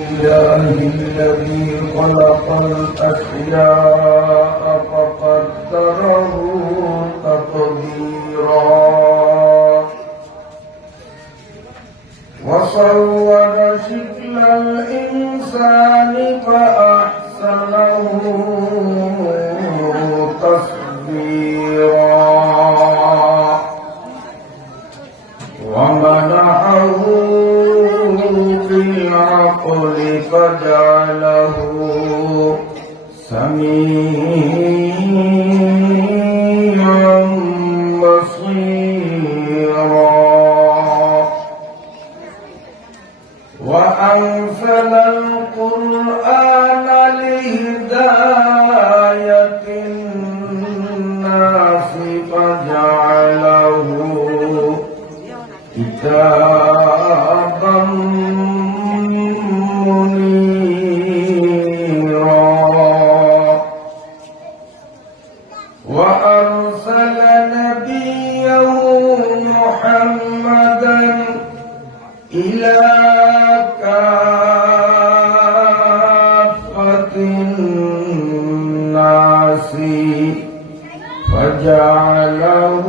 الله الذي خلق الأشياء فقدره تقديرا وصور شكل الإنسان فأحسنه تصويرا ومنحه بالعقل فجعله سميعا بصيرا وأنزل القرآن لهداية الناس فجعله كتابا منيرا وأرسل نبيه محمدا إلى كافة الناس فجعله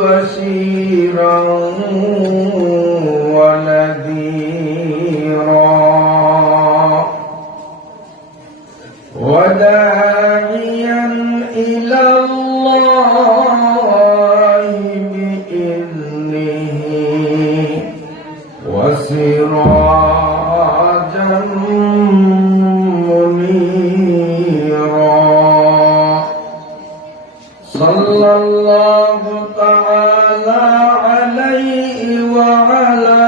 بشيرا ونذيرا وداعيا إلى الله بإذنه وسراجا منيرا صلى الله تعالى عليه وعلى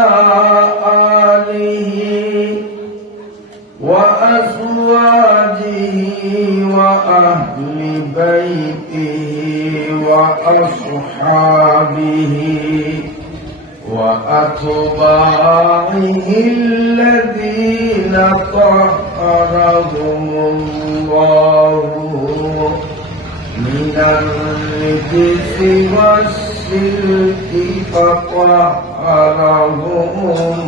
آله وأزواجه وأهل بيته وأصحابه وأتباعه الذين طهرهم الله من الرجس والشرك فطهرهم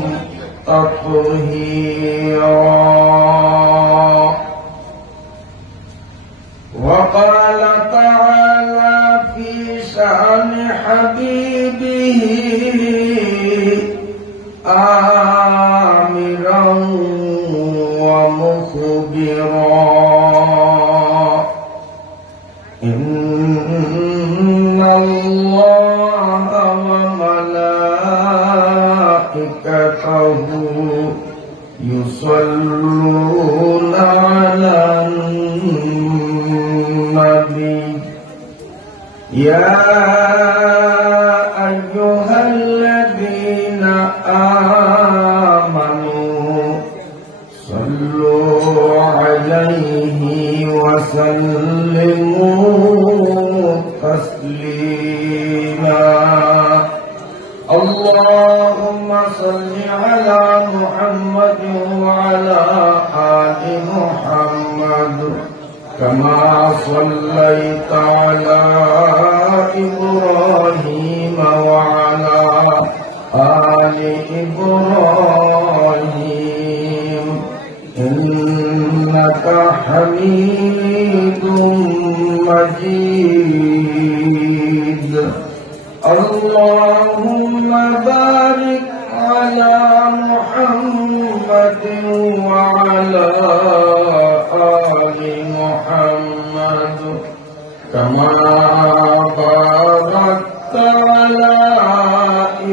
تطهيرا وقال تعالى في شأن حبيبه آمرا ومخبرا إن الله وملائكته يصلون على النبي يا أيها الذين آمنوا صلوا عليه وسلموا تسليما اللهم صل على محمد وعلى آل محمد كما صليت على إبراهيم وعلى آل إبراهيم إنك حميد مجيد اللهم بارك على محمد وعلى آل محمد كما باركت على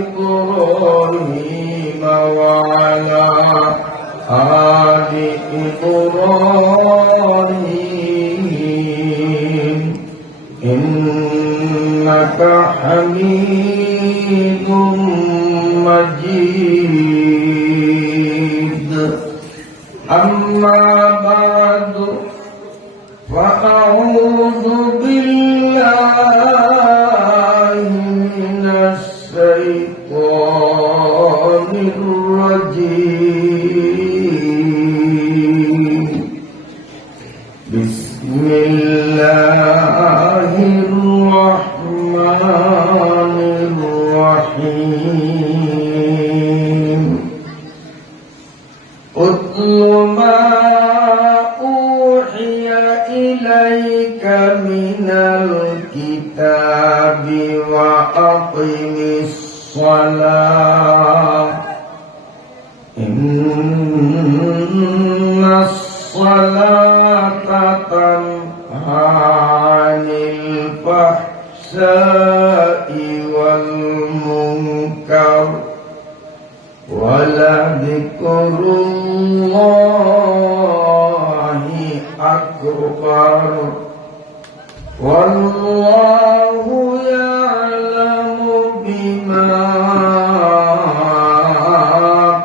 إبراهيم وعلى آل إبراهيم إنك حميد مجيد أما بعد فأعوذ بالله من الشيطان الرجيم بسم الله الرحمن الرحيم أتل ما أوحي إليك من الكتاب وأقم الصلاة إن الصلاة تنهى عن الفحشاء والمنكر ولذكر الله أكبر والله يعلم بما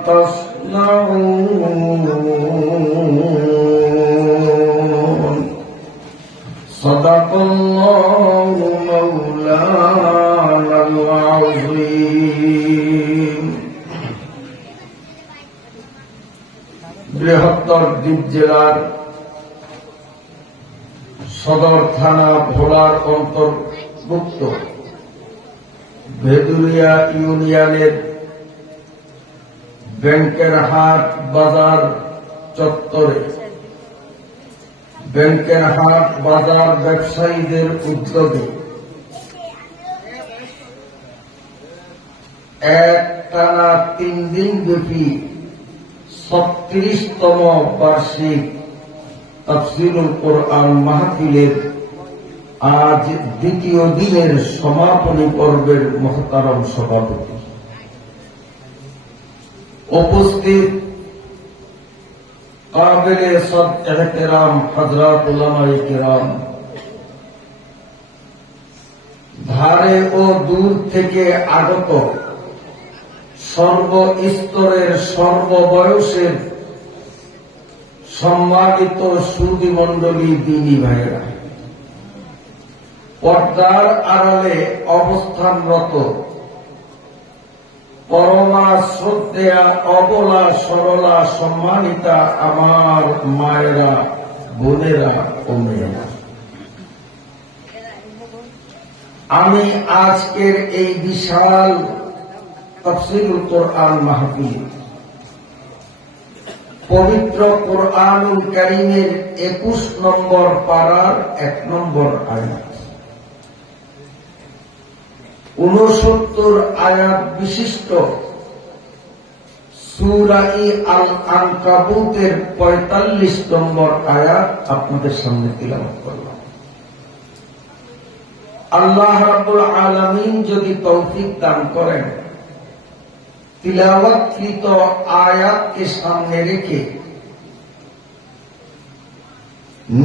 تصنعون صدق الله مولانا العظيم বৃহত্তর দ্বীপ জেলার সদর থানা ভোলার অন্তর্ভুক্ত ভেদুরিয়া ইউনিয়নের ব্যাংকের হাট বাজার চত্বরে ব্যাংকের হাট বাজার ব্যবসায়ীদের উদ্যোগে একটানা 3 দিন ব্যাপী 36তম বার্ষিক তাফসীরুল কোরআন মাহফিলের আজ দ্বিতীয় দিনের সমাপনী পর্বের মুহতারাম সভাপতি, উপস্থিত কাবিলে সদ এহতেরাম হযরত উলামায়ে কিরাম, ধারে ও দূর থেকে আগত সর্বস্তরের সর্ববয়সের সম্মানিত সুধী মণ্ডলী, দিনী ভাইয়েরা, পর্দার আড়ালে অবস্থানরত পরমা শ্রদ্ধেয়া অবলা সরলা সম্মানিতা আমার মায়েরা, বোনেরা ও মেয়েরা, আমি আজকের এই বিশাল তাফসীরুল কোরআন মাহফিল পবিত্র কোরআনুল কারীমের 21 নম্বর পারার 1 নম্বর আয়াত, 69 আয়াত বিশিষ্ট সূরা আল আনকাবুতের 45 নম্বর আয়াত আপনাদের সামনে তিলাওয়াত করলাম। আল্লাহ রাব্বুল আলামিন যদি তৌফিক দান করেন, তিলাওয়াতকৃত আয়াতকে সামনে রেখে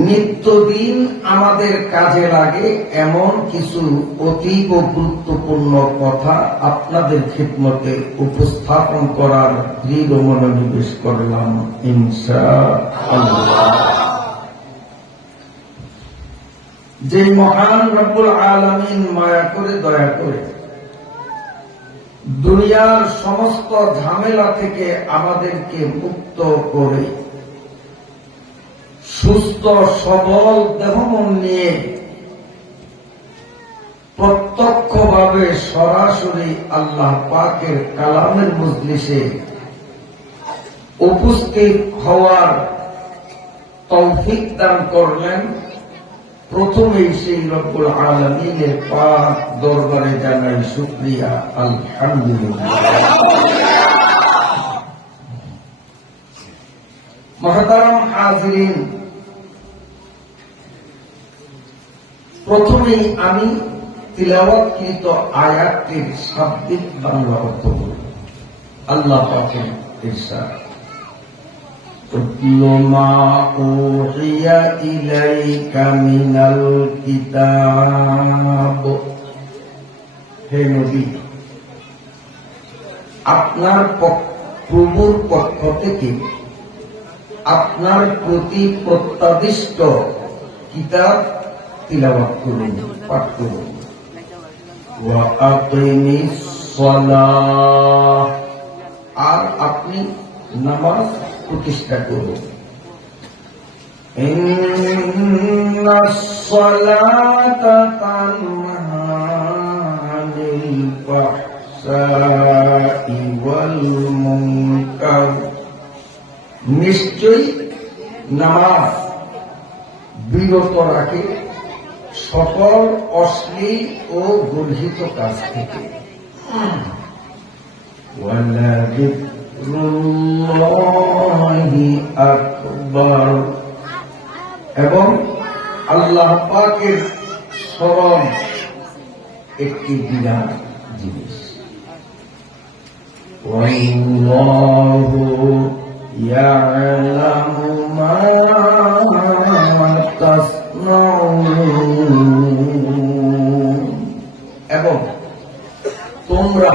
নিত্যদিন আমাদের কাজে লাগে এমন কিছু অতীব গুরুত্বপূর্ণ কথা আপনাদের খিদমতে উপস্থাপন করার দৃঢ় মনোনিবেশ করলাম ইনশাআল্লাহ। যে মহান রব্বুল আলামিন মায়া করে দয়া করে দুনিয়ার সমস্ত ঝামেলা থেকে আমাদেরকে মুক্ত করে সুস্থ সবল দেহমন নিয়ে প্রত্যক্ষভাবে সরাসরি আল্লাহ পাকের কালামের মজলিসে উপস্থিত হওয়ার তৌফিক দান করলেন, প্রথমেই সেই রব্বুল আলামিনের পাক দরবারে জানাই শুকরিয়া, আলহামদুলিল্লাহ। মুহতারাম হাজিরিন, প্রথমেই আমি তিলাওয়াতকৃত আয়াতটির শাব্দিক বাংলা অর্থ বলব। আল্লাহ পাকের ইরশাদ, أتل ما أوحي إليك من الكتاب। হে নবী, আপনার প্রভুর পক্ষ থেকে আপনার প্রতি প্রত্যাদিষ্ট কিতাব তিলাওয়াত করুন, পাঠ করুন। ওয়া আকিমিস সালাহ, আর আপনি নামাজ প্রতিষ্ঠা করুন। ইন্নাস সালাতা তানহা আনিল ফাহশাই ওয়াল মুনকার নিশ্চয়ই নামাজ বিরত রাখে সকল অশ্লীল ও গর্হিত কাজ থেকে। ওয়ালাযিকরুল্লাহি আকবার, এবং আল্লাহ পাকের স্মরণ একটি বিরাট জিনিস। ওয়াল্লাহু ইয়ালামু মা তাসনাউন, এবং তোমরা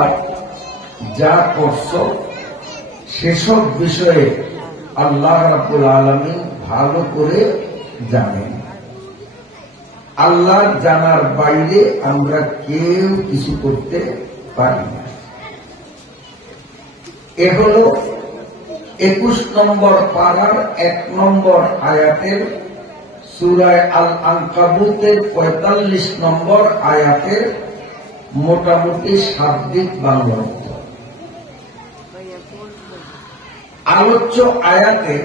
যা করছো সেসব বিষয়ে আল্লাহ রাব্বুল আলামিন ভালো করে জানেন। আল্লাহ জানার বাইরে আমরা কেউ কিছু করতে পারি না। এ হল 21 নম্বর পারার 1 নম্বর আয়াতের সূরা আল আনকাবুতের 45 নম্বর আয়াতের মোটামুটি শাব্দিক বাংলা অর্থ। আলোচ্য আয়াতে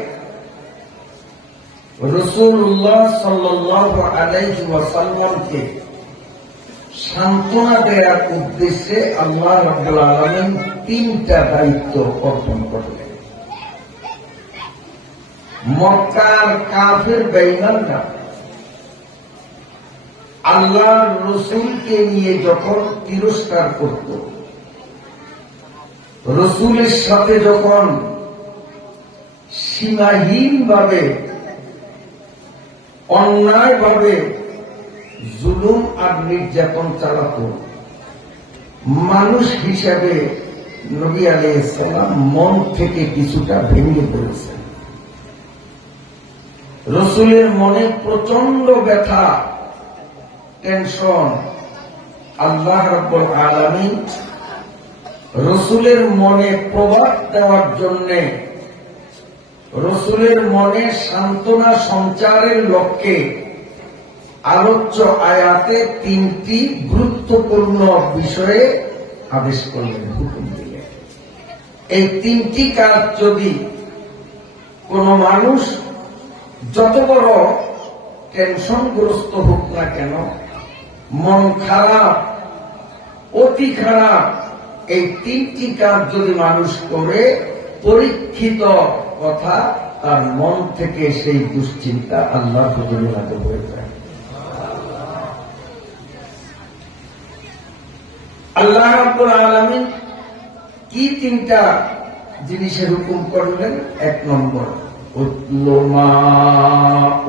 রাসূলুল্লাহ সাল্লাল্লাহু আলাইহি ওয়াসাল্লামকে সান্ত্বনা দেওয়ার উদ্দেশ্যে আল্লাহ রাব্বুল আলামিন 3টা দায়িত্ব অর্পণ করলেন। মক্কার কাফের বেঈমানরা আল্লাহর রাসূলকে নিয়ে যখন তিরস্কার করত, রাসূলের সাথে যখন সীমাহীনভাবে অন্যায়ভাবে জুলুম আর নির্যাতন চালাত, মানুষ হিসাবে নবী আলাইহিস সালাম মন থেকে কিছুটা ভেঙে পড়েছেন। রাসূলের মনে প্রচন্ড ব্যথা, টেনশন। আল্লাহ রাব্বুল আলামিন রাসূলের মনে প্রভাব দেওয়ার জন্যে, রাসূলের মনে সান্ত্বনা সঞ্চারের লক্ষ্যে আলোচ্য আয়াতে 3টি গুরুত্বপূর্ণ বিষয়ে আদেশ করলেন, হুকুম দিলেন। এই 3টি কাজ যদি কোন মানুষ যত বড় টেনশনগ্রস্ত হোক না কেন, মন খারাপ, অতি খারাপ, এই 3টি কাজ যদি মানুষ করে, পরীক্ষিত কথা তার মন থেকে সেই দুশ্চিন্তা আল্লাহ প্রতিনিধিত হয়ে যায়। আল্লাহ রাব্বুল আলামিন কি 3টা জিনিসের হুকুম করলেন? 1 নম্বর, উতলু মা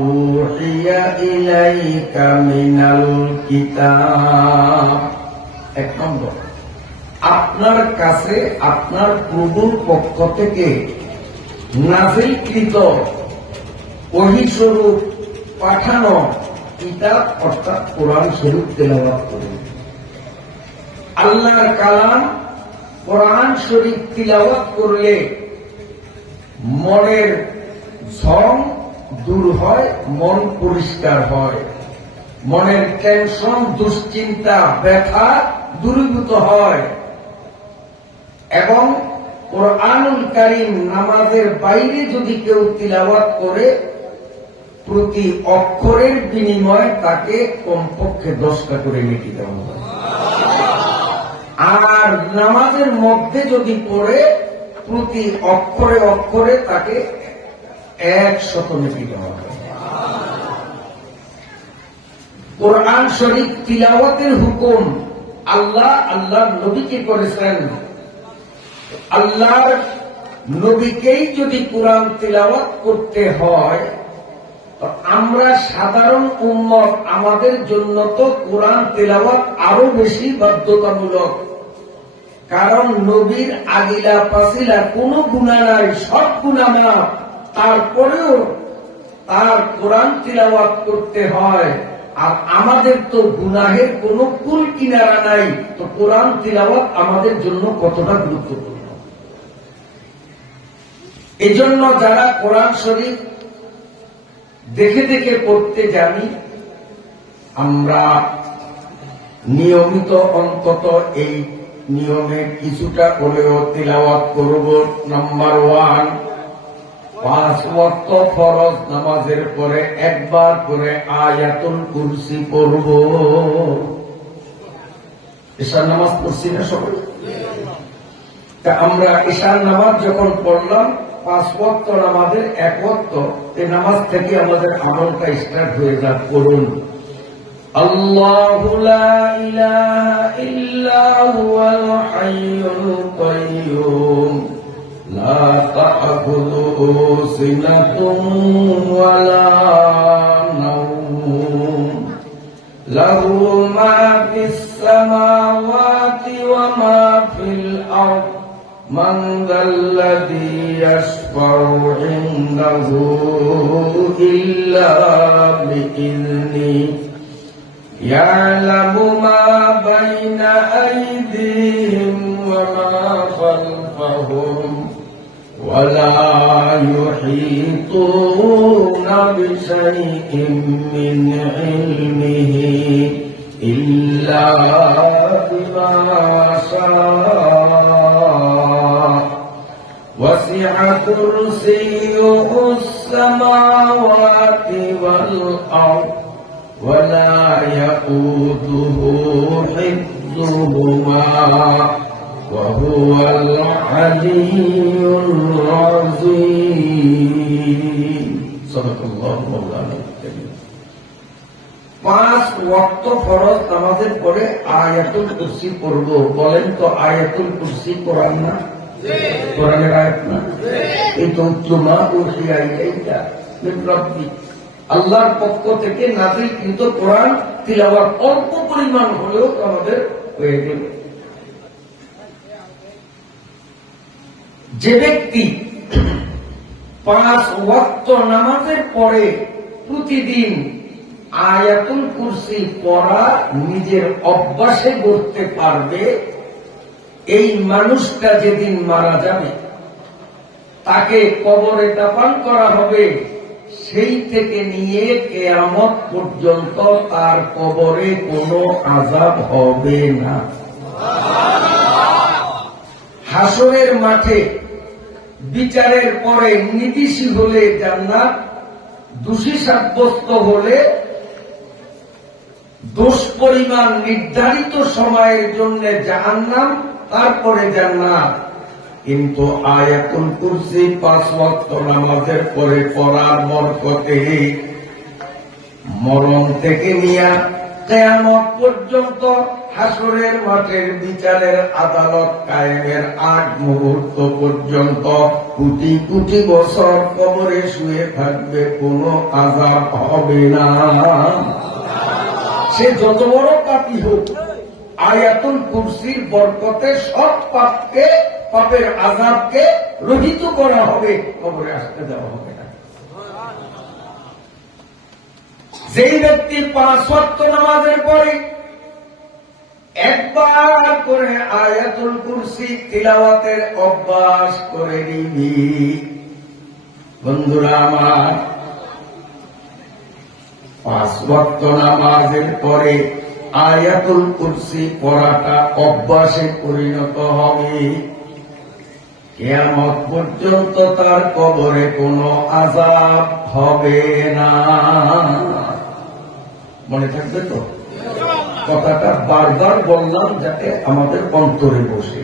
উহিয়া ইলাইকা মিনাল কিতাব। 1 নম্বর, আপনার কাছে আপনার প্রভুর পক্ষ থেকে নাযিলকৃত ওহী স্বরূপ পাঠানো কিতাব অর্থাৎ কোরআন শরীফ তেলাওয়াত করুন। আল্লাহর কালাম কোরআন শরীফ তিলাওয়াত করলে মনের ঝং দূর হয়, মন পরিষ্কার হয়, মনের টেনশন, দুশ্চিন্তা, ব্যথা দূরীভূত হয়। এবং কোরআনুল কারীম নামাজের বাইরে যদি কেউ তিলাওয়াত করে, প্রতি অক্ষরের বিনিময়ে তাকে কমপক্ষে 10টা করে নেকি দেওয়া হয়। আর নামাজের মধ্যে যদি পড়ে, প্রতি অক্ষরে অক্ষরে তাকে 100 নেকি দেওয়া হয়। কোরআন শরীফ তিলাওয়াতের হুকুম আল্লাহর নবীকে করেছেন। আল্লাহর নবীকেই যদি কোরআন তিলাওয়াত করতে হয়, তো আমরা সাধারণ উম্মত, আমাদের জন্য তো কোরআন তিলাওয়াত আরো বেশি বাধ্যতামূলক। কারণ নবীর আগিলা পাছিলা কোনো গুনাহ নাই, সব গুনাহ মাফ, তারপরেও তার কোরআন তিলাওয়াত করতে হয়। আর আমাদের তো গুনাহের কোনো কুল কিনারা নাই, তো কোরআন তিলাওয়াত আমাদের জন্য কতটা গুরুত্বপূর্ণ। এজন্য যারা কোরআন শরীফ দেখে দেখে পড়তে জানি, আমরা নিয়মিত অন্তত এই নিয়মে কিছুটা হলেও তিলাওয়াত করব। নাম্বার 1, 5 ওয়াক্ত ফরজ নামাজের পরে একবার করে আয়াতুল কুরসি পড়ব। ঈশার নামাজ পড়ছি না সবাই? তা আমরা ঈশার নামাজ যখন পড়লাম 5 ওয়াক্ত নামাজের 1 ওয়াক্ত, এই নামাজ থেকে আমাদের আমলটা স্টার্ট হয়ে যাক। করুন আল্লাহু লা ইলাহা ইল্লা হুয়াল হাইয়ুল কাইয়্যুম লা তা'খুযুহু সিনাতুন ওয়া লা নাওম লাহু মা ফিস সামাওয়াতি ওয়া মা ফিল আরদ মান যাল্লাযী ইয়াশফা'ু 'ইনদাহু ইল্লা বিইذনিহি يعلم ما بين أيديهم وما خلفهم ولا يحيطون بشيء من علمه إلا بما شاء وسع كرسيه السماوات والأرض ولا يئوده حفظهما وهو العلي العظيم صدق الله مولانا الكريم। 5 ওয়াক্ত ফরজ নামাজের পরে আয়াতুল কুরসি পড়ব। বলেন তো আয়াতুল কুরসি কোরআন না? কোরআনের আয়াত না? এই তো উতলুমা উহিয়া ইলাইকা মিন রাব্বিক, আল্লাহর পক্ষ থেকে নাযিলকৃত কোরআন তিলাওয়াত অল্প পরিমাণ হলেও আমাদের হয়ে গেল। যে ব্যক্তি 5 ওয়াক্ত নামাজের পরে প্রতিদিন আয়াতুল কুরসি পড়া নিজের অভ্যাসে করতে পারবে, এই মানুষটা যেদিন মারা যাবে তাকে কবরে দাফন করা হবে, সেই থেকে নিয়ে কিয়ামত পর্যন্ত তার কবরে কোনো আযাব হবে না। হাসরের মাঠে বিচারের পরে নির্দোষী হলে জান্নাত, দোষী সাব্যস্ত হলে দোষ পরিমাণ নির্ধারিত সময়ের জন্য জাহান্নাম, তারপরে জান্নাত। কিন্তু আয়াতুল কুরসি 5 ওয়াক্ত নামাজের পরে পড়ার বরকতে মরণ থেকে নিয়ে কিয়ামত পর্যন্ত হাসরের মাঠের বিচারের আদালত কায়েমের আগ মুহূর্ত পর্যন্ত কোটি কোটি বছর কবরে শুয়ে থাকবে, কোনো আযাব হবে না। সে যত বড় পাপী হোক, আয়াতুল কুরসির বরকতে সব পাপকে, পাপের আযাবকে রহিত করা হবে, কবরে আসতে দেওয়া হবে না। যেই ব্যক্তি 5 ওয়াক্ত নামাজের পরে একবার করে আয়াতুল কুরসি তিলাওয়াতের অভ্যাস করে নিবি, বন্ধুরা আমার, 5 ওয়াক্ত নামাজের পরে আয়াতুল কুরসি পড়াটা অভ্যাসে পরিণত হবে, কিয়ামত পর্যন্ত তার কবরে কোনো আযাব হবে না। মনে থাকবে তো? কথাটা বারবার বললাম যাতে আমাদের অন্তরে বসে।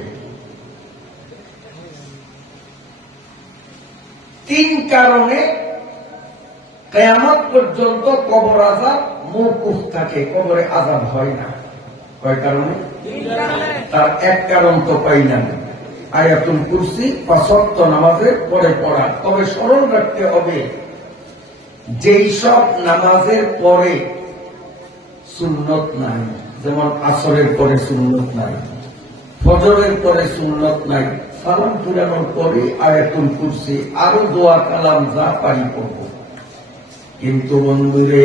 3 কারণে কিয়ামত পর্যন্ত কবর আযাব মওকুফ থাকে, কবরে আযাব হয় না। কয় কারণে? তার এক কারণ তো পাইলাম, আয়াতুল কুরসি 5 ওয়াক্ত নামাজের পরে পড়া। তবে স্মরণ রাখতে হবে, যেই সব নামাজের পরে সুন্নত নাই, যেমন আসরের পরে সুন্নত নাই, ফজরের পরে সুন্নত নাই, সালাম ফিরানোর পরে আয়াতুল কুরসি, আরো দোয়া কালাম যা পারি পড়ব। কিন্তু বন্ধুরে,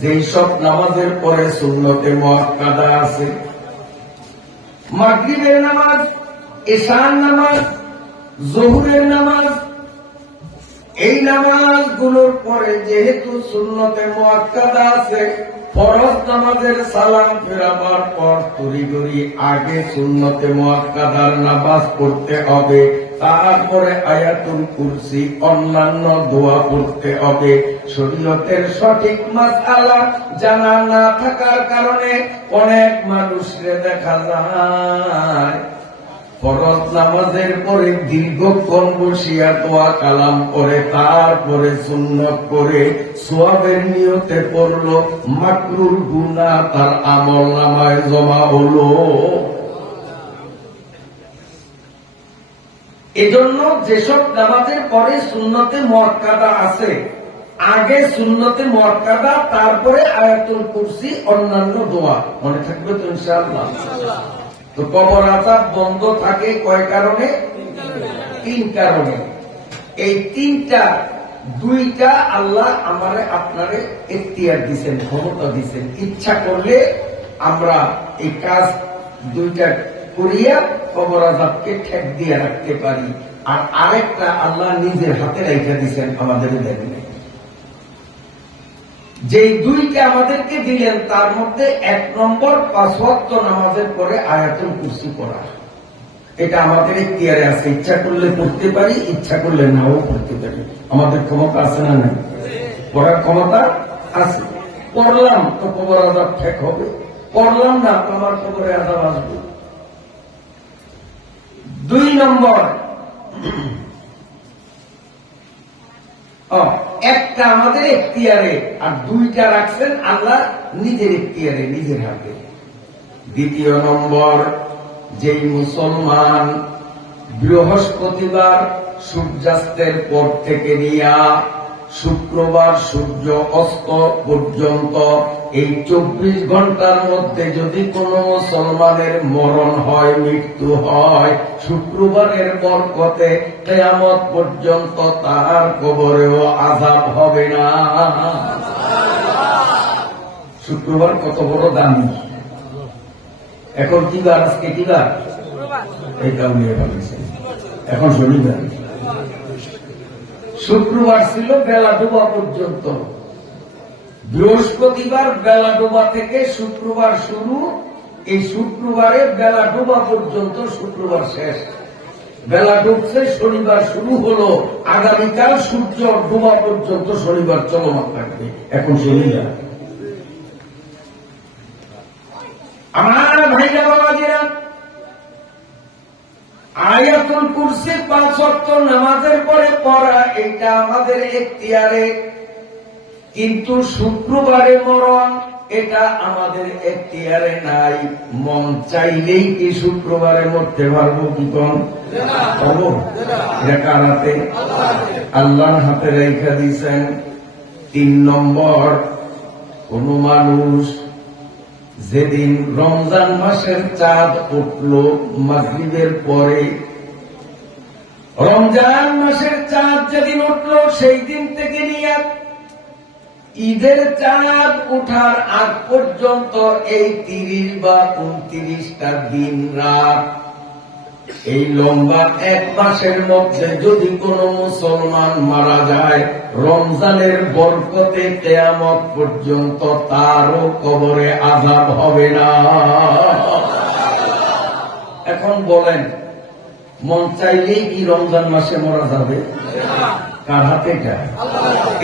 যেই সব নামাজের পরে সুন্নতে মুআক্কাদা আছে, মাগরিবের নামাজ, এশার নামাজ, যোহরের নামাজ, এই নামাজগুলোর পরে যেহেতু সুন্নতে মুআক্কাদা আছে, ফরজ নামাজের সালাম ফেরাবার পর তড়িঘড়ি আগে সুন্নতে মুআক্কাদার নামাজ পড়তে হবে। তারপরে আয়াতুল কুরসি, অন্যান্য দোয়া পড়তে হবে। শরীয়তের সঠিক মাসআলা জানা না থাকার কারণে অনেক মানুষকে দেখা যায় ফরজ নামাজের পরে দীর্ঘক্ষণ বসিয়া দোয়া কালাম করে, তারপরে সুন্নত করে সওয়াবের নিয়তে পড়ল, মাকরুর গুনাহ তার আমল নামায় জমা হলো। এজন্য যেসব নামাজের পরে সুন্নতে মুআক্কাদা আছে, আগে সুন্নতে মুআক্কাদা, তারপরে আয়াতুল কুরসি, অন্যান্য দোয়া। মনে থাকবে তো ইনশাআল্লাহ? তো কবর আযাব বন্ধ থাকে কয় কারণে? তিন কারণে। এই তিনটা, দুইটা আল্লাহ আমারে আপনারে এখতিয়ার দিয়েছেন, ক্ষমতা দিয়েছেন। ইচ্ছা করলে আমরা এই কাজ দুইটা করিয়া কবর আযাবকে ঠেক দিয়ে রাখতে পারি। আর আরেকটা আল্লাহ নিজের হাতে রেখে দিয়েছেন, আমাদের দেন। যে দুইটা আমাদেরকে দিলেন তার মধ্যে 1 নম্বর 5 ওয়াক্ত নামাজের পরে আয়াতুল কুরসি পড়া। এটা আমাদের এখতিয়ারে আছে, ইচ্ছা করলে পড়তে পারি, ইচ্ছা করলে নাও পড়তে পারি। আমাদের ক্ষমতা আছে না নাই? পড়ার ক্ষমতা আছে। পড়লাম তো কবর আযাব ঠেক হবে, পড়লাম না তো আমার কবরে আযাব আসবে। 2 নম্বর, একটা আমাদের এখতিয়ারে আর দুইটা রাখছেন আল্লাহ নিজের এখতিয়ারে, নিজের হাতে। 2 নম্বর, যেই মুসলমান বৃহস্পতিবার সূর্যাস্তের পর থেকে নিয়া শুক্রবার সূর্য অস্ত পর্যন্ত এই 24 ঘন্টার মধ্যে যদি কোন মুসলমানের মরণ হয়, মৃত্যু হয়, শুক্রবারের বরকতে কিয়ামত পর্যন্ত তার কবরেও আযাব হবে না। শুক্রবার কত বড় দামি। এখন কি বার? আজকে কি বার? এইটাও নিয়ে ভাবছেন। এখন শনিবার। শুক্রবার ছিল বেলা ডোবা পর্যন্ত, বৃহস্পতিবার বেলা ডোবা থেকে শুক্রবার শুরু, এই শুক্রবারে বেলা ডোবা পর্যন্ত শুক্রবার শেষ। বেলা ডুবছে, শনিবার শুরু হলো, আগামীকাল সূর্য ডোবা পর্যন্ত শনিবার চলমান থাকবে। এখন শনিবার। আমার ভাইরা বাবাজিরা, আয়াতুল কুরসি 5 ওয়াক্ত নামাজের পরে পড়া, এটা আমাদের এখতিয়ারে। কিন্তু শুক্রবারে মরণ, এটা আমাদের এখতিয়ারে নাই। মন চাইলেই কি শুক্রবারে মরতে পারবো? কি কম পাবো? এটা কার হাতে? আল্লাহর হাতে রেখে দিয়েছেন। 3 নম্বর, কোন মানুষ যেদিন রমজান মাসের চাঁদ উঠল মাগরিবের পরে, রমজান মাসের চাঁদ যেদিন উঠল সেই দিন থেকে নিয়ে ঈদের চাঁদ উঠার আগ পর্যন্ত এই 30 বা 29টা দিন রাত, এই লম্বা 1 মাসের মধ্যে যদি কোন মুসলমান মারা যায়, রমজানের বরকতে কিয়ামত পর্যন্ত তারও কবরে আযাব হবে না। এখন বলেন, মন চাইলেই কি রমজান মাসে মরা যাবে? কার হাতে?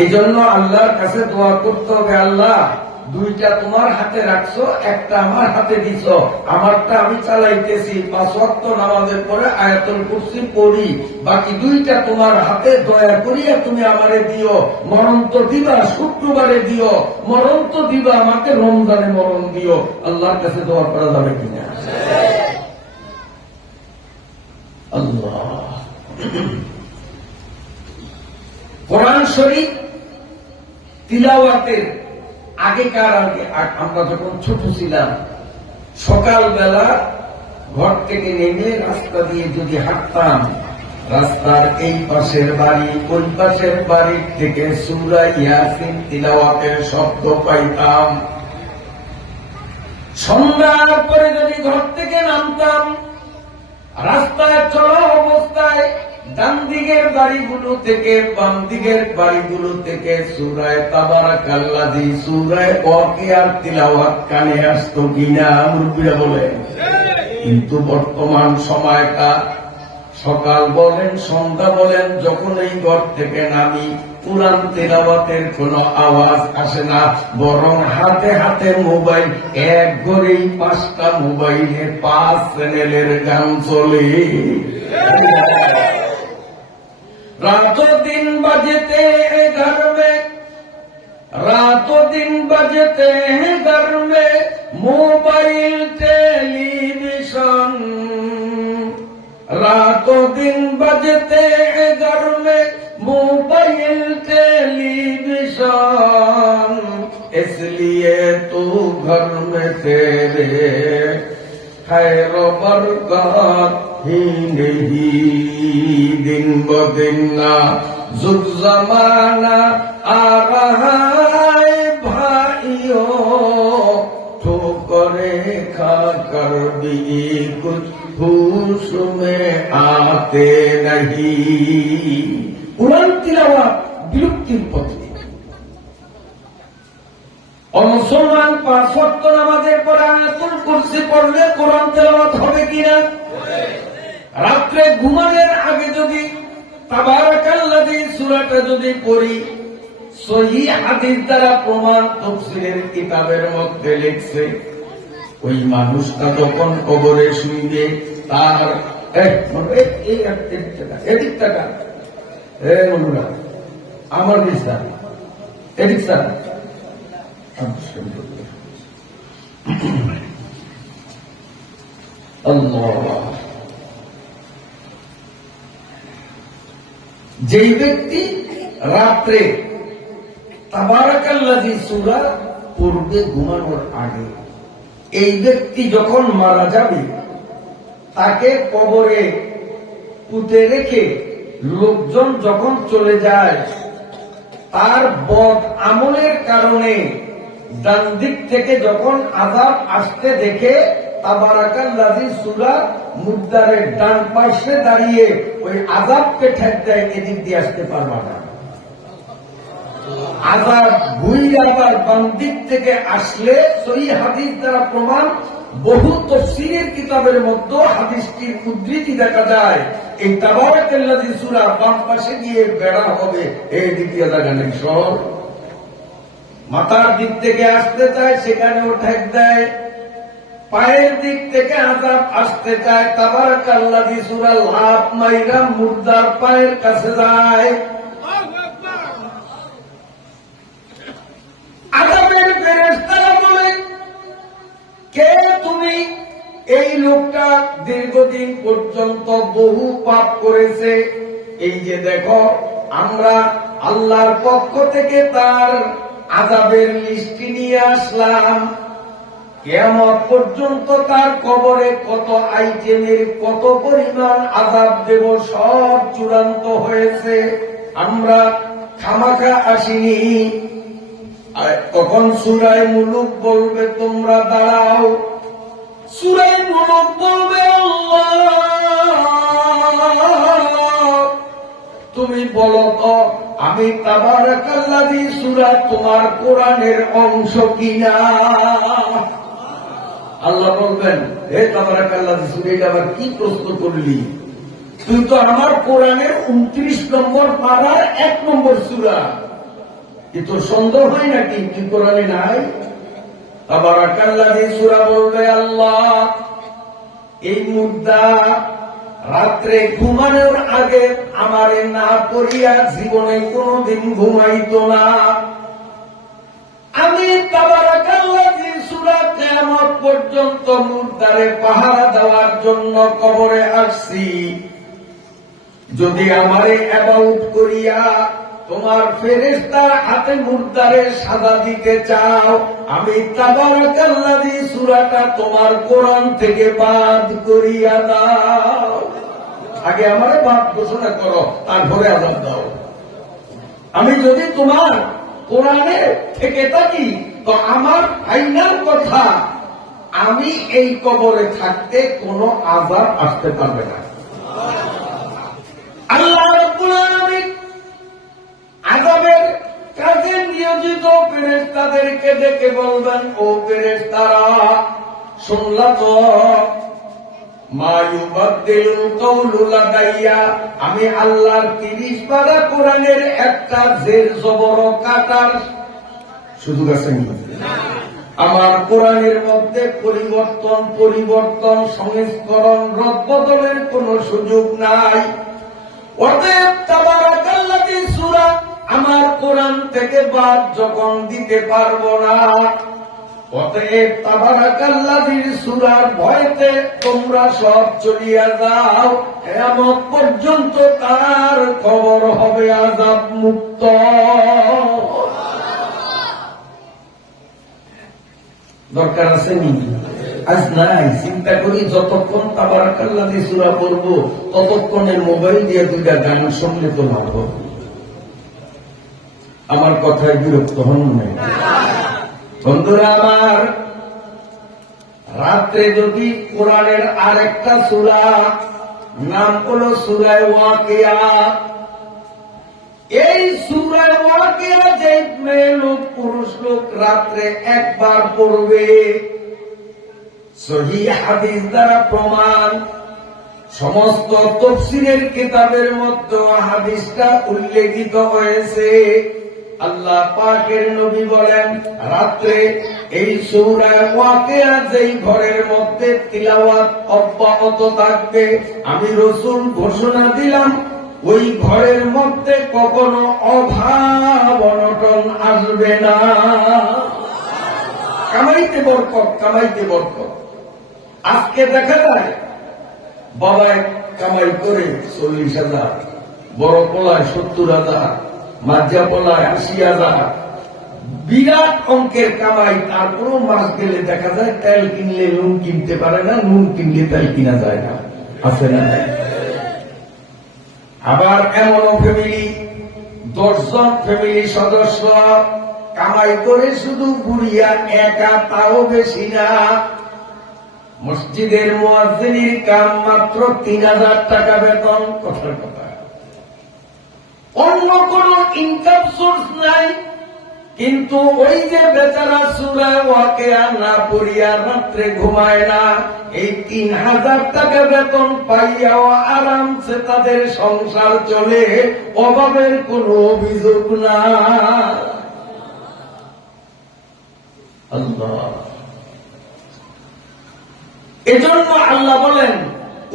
এই জন্য আল্লাহর কাছে দোয়া করতে হবে, আল্লাহ দুইটা তোমার হাতে রাখছো, একটা আমার হাতে দিছ, আমারটা আমি চালাইতেছি, 5 ওয়াক্ত নামাজের পরে আয়াতুল কুরসি পড়ি, বাকি দুইটা তোমার হাতে, দয়া করিয়া তুমি আমারে দিও। মরণ তো দিবা শুক্রবারে দিও, মরণ তো দিবা আমাকে রমজানে মরণ দিও। আল্লাহর কাছে দোয়া করা যাবে কিনা? আল্লাহ। কোরআন শরীফ তিলাওয়াতের আগেকার আগে, আমরা যখন ছোট ছিলাম, সকালবেলা ঘর থেকে নেমে রাস্তা দিয়ে যদি হাঁটতাম, রাস্তার এই পাশের বাড়ি ওই পাশের বাড়ির থেকে সূরা ইয়াসিন তিলাওয়াতের শব্দ পাইতাম। সন্ধ্যার পরে যদি ঘর থেকে নামতাম, রাস্তায় চলা অবস্থায় ডান দিকের বাড়িগুলো থেকে বাম দিকের বাড়িগুলো থেকে সূরা তাবারাকাল্লাযী, সূরা ওয়াকিয়ার তিলাওয়াত কানে আসতো কিনা মুরব্বিরা বলেন। কিন্তু বর্তমান সময়টা সকাল বলেন সন্ধ্যা বলেন যখন এই ঘর থেকে নামি কুরআন তেলাওয়াতের কোনো আওয়াজ আসে না, বরং হাতে হাতে মোবাইল, এক ঘরেই 5টা মোবাইলে 5 চ্যানেলের গান চলে। रातों दिन बजते हैं घर में, रातों दिन बजते हैं घर में मोबाइल टेलीविजन, रातों दिन बजते हैं घर में मोबाइल टेलीविजन, इसलिए तू घर में तेरे खैर बरकत ही नहीं, दिन ब दिन ना जुग जमाना आ रहा है भाइयों, ठोकरे खा कर भी कुछ होश में आते नहीं। कुरान तिलावत বিলুপ্তির পথে। মুসলমান 5 ওয়াক্ত নামাজের পরে আয়াতুল কুরসি পড়লে কোরআন তেলাওয়াত হবে কিনা? রাত্রে ঘুমানোর আগে যদি তাবারাকাল্লাযী সূরাটা যদি পড়ি, সহিহ হাদিস দ্বারা প্রমাণ, তাফসীরের কিতাবের মধ্যে লিখছে ওই মানুষটা যখন কবরে শুইবে তার এদিক টাকা আমার দিশা এদিক স্যার আল্লাহ, যেই ব্যক্তি রাত্রে তাবারাকাল্লাযী সূরা পড়বে ঘুমানোর আগে, এই ব্যক্তি যখন মারা যাবে তাকে কবরে পুঁতে রেখে লোকজন যখন চলে যায়, তার বদ আমলের কারণে ডান দিক থেকে যখন আযাব আসতে দেখে তাবারাকাল্লাযী সূরা মুদ্দারের ডান পাশে দাঁড়িয়ে ওই আযাবকে ঠেক দেয়, এদিক দিয়ে আসতে পারবা না। আযাব ঘুরে আবার বাম দিক থেকে আসলে সহিহ হাদিস দ্বারা প্রমাণ, বহু তাফসীরের কিতাবের মধ্যে হাদিসটির উদ্ধৃতি দেখা যায়। এই তাবারাকাল্লাযী সূরা বাম পাশে গিয়ে বেড়া হবে, এই দ্বিতীয় জায়গা নেই সর, মাথার দিক থেকে আসতে চায় সেখানেও ঠেক দেয়, পায়ের দিক থেকে আযাব আসতে চায়, তাবারাকাল্লাযী সূরা লাফ মাইরা মুর্দার পায়ের কাছে যায়। আযাবের ফেরেশতারা বলে, কে তুমি? এই লোকটা দীর্ঘদিন পর্যন্ত বহু পাপ করেছে, এই যে দেখো আমরা আল্লাহর পক্ষ থেকে তার আযাবের লিস্টি নিয়ে আসলাম, কিয়ামত পর্যন্ত তার কবরে কত আইটেমের কত পরিমাণ আযাব দেব সব চূড়ান্ত হয়েছে, আমরা খামাখা আসিনি। তখন সূরা মুলুক বলবে তোমরা দাঁড়াও, সূরা মুলুক বলবে আল্লাহ তুমি বলো তো আমি তাবারাকাল্লাযী সূরা তোমার কোরআনের অংশ কিনা? আল্লাহ বলবেন, হে তাবারাকাল্লাযী সূরা এটা আবার কি প্রশ্ন করলি? তুই তো আমার কোরআনের 29 নম্বর পারার 1 নম্বর সূরা, এ তো সন্দেহ হয় নাকি তুই কোরআনে নাই? তাবারাকাল্লাযী সূরা বলবে আল্লাহ এই মুদ্দা রাত্রে ঘুমানোর আগে আমারে না করিয়া জীবনে কোনদিন ঘুমাইতো না, আমি তাবারাকাল্লাযী সূরা কিয়ামত পর্যন্ত মুর্দারে পাহারা দেওয়ার জন্য কবরে আসছি, যদি আমারে ইবাদত করিয়া তোমার ফেরেশতার হাতে মুর্দারে সাজা দিতে চাও, আমি তাবারাকাল্লাযী সূরাটা তোমার কোরআন থেকে বাদ করিয়া দাও। আগে আমারে বাদ ঘোষণা করো, তারপরে আযাব দাও। আমি যদি তোমার কোরআনে থেকে থাকি তো আমার ফাইনাল কথা, আমি এই কবরে থাকতে কোনো আযাব আসতে পারবে না। আল্লাহ রাব্বুল আলামিন আযাবের কাজে নিয়োজিত ফেরেশতাদেরকে ডেকে বলবেন, ও ফেরেশতারা শুনলা তো মা ইউবাদদিলুল কাউলু লাদাইয়া, আমি আল্লাহর 30 পারা কোরআনের একটা জের জবর কাটার সুযোগ আছে না? আমার কোরআনের মধ্যে পরিবর্তন সংস্করণ রদবদলের কোন সুযোগ নাই। অতএব তাবারাকাল্লাযী সূরা আমার কোরআন থেকে বাদ যখন দিতে পারবো না, অতএব তাবারাকাল্লাযীর সূরার ভয়তে তোমরা সব চলিয়া যাও, কিয়ামত পর্যন্ত তার খবর হবে আযাব মুক্ত। দরকার আছে নি? আজ নাই। চিন্তা করি যতক্ষণ তাবারাকাল্লাযী সূরা পড়বো ততক্ষণে মোবাইল দিয়ে 2টা গান শুনলে তো লাভ হবে। আমার কথায় বিরক্ত হন না বন্ধুরা আমার। রাত্রে যদি কোরআনের আরেকটা সূরা নাম হলো সূরা ওয়াকিয়া, এই সূরা ওয়াকিয়া যে মেয়ে লোক পুরুষ লোক রাত্রে একবার পড়বে, সহিহ হাদিস দ্বারা প্রমাণ, সমস্ত তাফসীরের কিতাবের মধ্যে হাদিসটা উল্লেখিত হয়েছে। আল্লাহ পাকের নবী বলেন, রাত্রে এই সূরা ওয়াকিয়া যেই ঘরের মধ্যে তিলাওয়াত অব্যাহত থাকবে, আমি রাসূল ঘোষণা দিলাম ওই ঘরের মধ্যে কখনো অভাব অনটন আসবে না। কামাইতে বরকত, কামাইতে বরকত। আজকে দেখা যায় বাবায় কামাই করে 40,000, বড় পোলায় 70,000, মাঝা পোলায় 80,000, বিরাট অঙ্কের কামাই। তারপরও মাস গেলে দেখা যায় তেল কিনলে নুন কিনতে পারে না, নুন কিনলে তেল কিনা যায় না। আছে না? আবার এমন ফ্যামিলি, 10 জন ফ্যামিলি সদস্য কামাই করে শুধু বুড়িয়া একা, তাও বেশি না। মসজিদের মুয়াজ্জিনের কাম মাত্র 3,000 টাকা বেতন। কথার কথা, অন্য কোন ইনকাম সোর্স নাই। কিন্তু ওই যে বেচারা সূরা ওয়াকিয়া না পড়িয়া রাত্রে ঘুমায় না, এই 3,000 টাকা বেতন পাইয়াও আরামসে তাদের সংসার চলে, অভাবের কোনো অভিযোগ না। আল্লাহ, এজন্য আল্লাহ বলেন,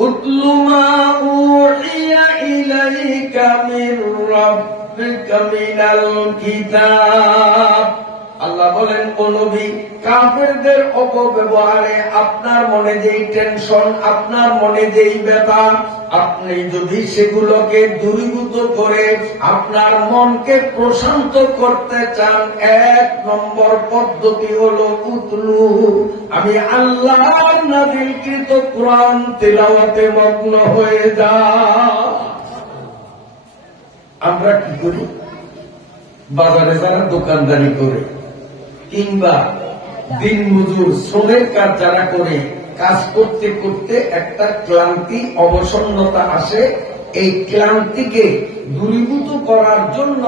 উতলু মা উহিয়া ইলাইকা মির রাব্বিকা মিনাল কিতাব। আল্লাহ বলেন, ও নবী, কাফেরদের অপব্যবহারে আপনার মনে যেই টেনশন, আপনার মনে যেই ব্যথা, আপনি যদি সেগুলোকে দূরীভূত করে আপনার মনকে প্রশান্ত করতে চান, 1 নম্বর পদ্ধতি হলো উতলু, আমি আল্লাহর নাযিলকৃত কোরআন তিলাওয়াতে মগ্ন হয়ে যা। আমরা কি করি? বাজারে যারা দোকানদারি করে কিংবা দিন মজুর শ্রমের কাজ যারা করে, কাজ করতে করতে একটা ক্লান্তি অবসন্নতা আসে, এই ক্লান্তিকে দূরীভূত করার জন্য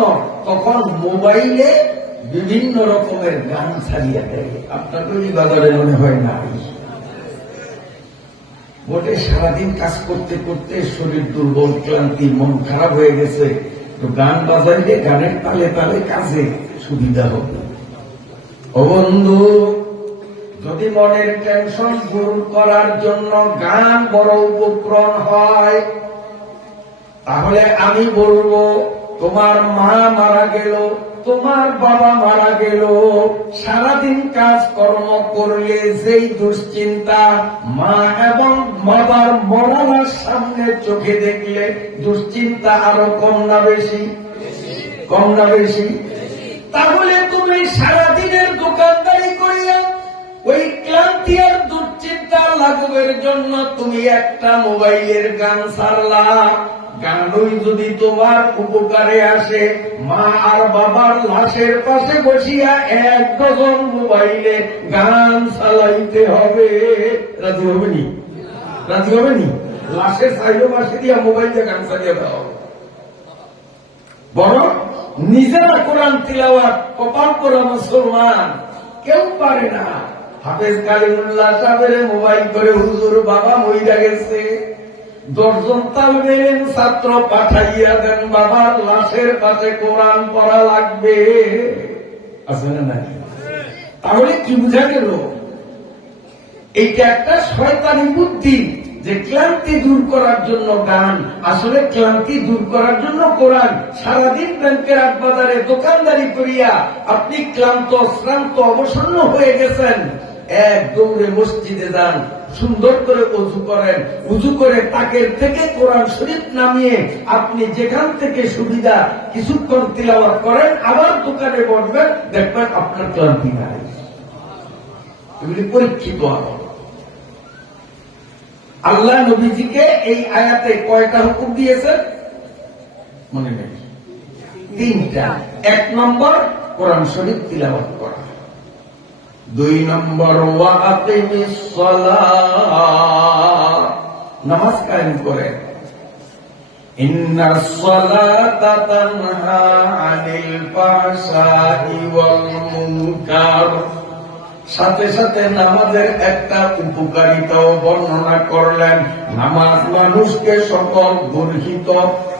তখন মোবাইলে বিভিন্ন রকমের গান ছাড়িয়ে দেয়। আপনাকে ওই বাজারে মনে হয় না বটে, সারাদিন কাজ করতে করতে শরীর দুর্বল, ক্লান্তি, মন খারাপ হয়ে গেছে, তো গান বাজাইলে গানের তালে তালে কাজে সুবিধা হবে। ও বন্ধু, যদি মনের টেনশন দূর করার জন্য গান বড় উপকরণ হয়, তাহলে আমি বলবো, তোমার মা মারা গেল, তোমার বাবা মারা গেল, সারাদিন কাজ কর্ম করলে যেই দুশ্চিন্তা, মা এবং বাবার মরার সামনে চোখে দেখলে দুশ্চিন্তা আরো কম না বেশি? কম না বেশি? তাহলে তুমি সারাদিনের দোকানদারি করিয়া ওই ক্লান্তি আর দুশ্চিন্তা লাঘবের জন্য তুমি একটা মোবাইলের গান ছাড়লা। গানই যদি তোমার উপকারে আসে, মা আর বাবার লাশের পাশে বসিয়া 1 ডজন মোবাইলে গান চালাইতে হবে। রাজি হবে নি? রাজি হবে নি? লাশের সাইডে পাশে দিয়া মোবাইল দিয়ে গান চালিয়ে দেওয়া হবে। বরং নিজেরা কোরআন তিলাওয়াত কপাল করা মুসলমান কেউ পারে না, হাফেজ কালিমুল্লাহ সাহেবের মোবাইল করে হুজুর বাবা মইরা গেছে, 10 জন তালবে ইলম ছাত্র পাঠাইয়া দেন, বাবার লাশের পাশে কোরআন পড়া লাগবে। আছে না নাই? তাহলে কি বুঝা গেল? এইটা একটা শয়তানি বুদ্ধি যে ক্লান্তি দূর করার জন্য গান, আসলে ক্লান্তি দূর করার জন্য কোরআন। সারাদিন ব্যাংকের বাজারে দোকানদারি করিয়া আপনি ক্লান্ত শ্রান্ত অবসন্ন হয়ে গেছেন, এক দৌড়ে মসজিদে যান, সুন্দর করে অজু করেন, উজু করে তাকের থেকে কোরআন শরীফ নামিয়ে আপনি যেখান থেকে সুবিধা কিছুক্ষণ তিলাওয়াত করেন, আবার দোকানে বসবেন, দেখবেন আপনার ক্লান্তি নাই। এগুলি পরীক্ষিত আমল। আল্লাহ নবীজিকে এই আয়াতে কয়টা হুকুম দিয়েছেন মনে নেই? 3টা। 1 নম্বর কোরআন শরীফ তিলাওয়াত করা, 2 নম্বর ওয়া আকিমিস সালাত, নামাজ কায়েম করেন, ইন্নাস সালাতা তানহা আনিল ফাহশাই ওয়াল মুনকার। সাথে সাথে নামাজের একটা উপকারিতাও বর্ণনা করলেন। নামাজ মানুষকে সকল গর্হিত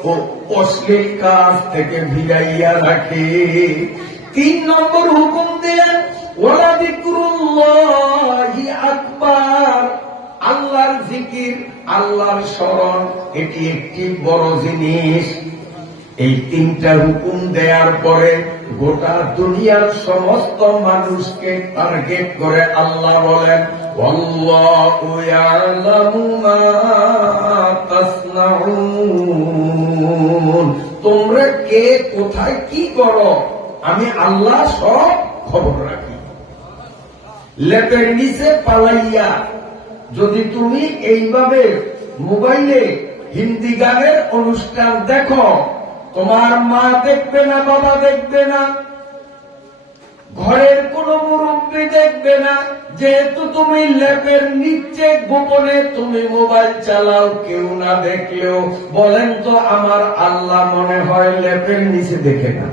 ও অশ্লীল কাজ থেকে ভিড়াইয়া রাখে। 3 নম্বর হুকুম দিলেন ওয়ালা যিকরুল্লাহি আকবার, আল্লাহর জিকির, আল্লাহর স্মরণ, এটি একটি বড় জিনিস। এই 3টা হুকুম দেওয়ার পরে গোটা দুনিয়ার সমস্ত মানুষকে টার্গেট করে আল্লাহ বলেন আল্লাহু ইয়ালামু মা তাসনাউন, তোমরা কে কোথায় কি করো আমি আল্লাহ সব খবর রাখি। লেপের নিচে পালাইয়া যদি তুমি এইভাবে মোবাইলে হিন্দি গানের অনুষ্ঠান দেখো, তোমার মা দেখবে না, বাবা দেখবে না, ঘরের কোন মুরব্বী দেখবে না, যেহেতু তুমি লেপের নিচে গোপনে তুমি মোবাইল চালাও, কেউ না দেখলেও বলেন তো আমার আল্লাহ মনে হয় লেপের নিচে দেখে না?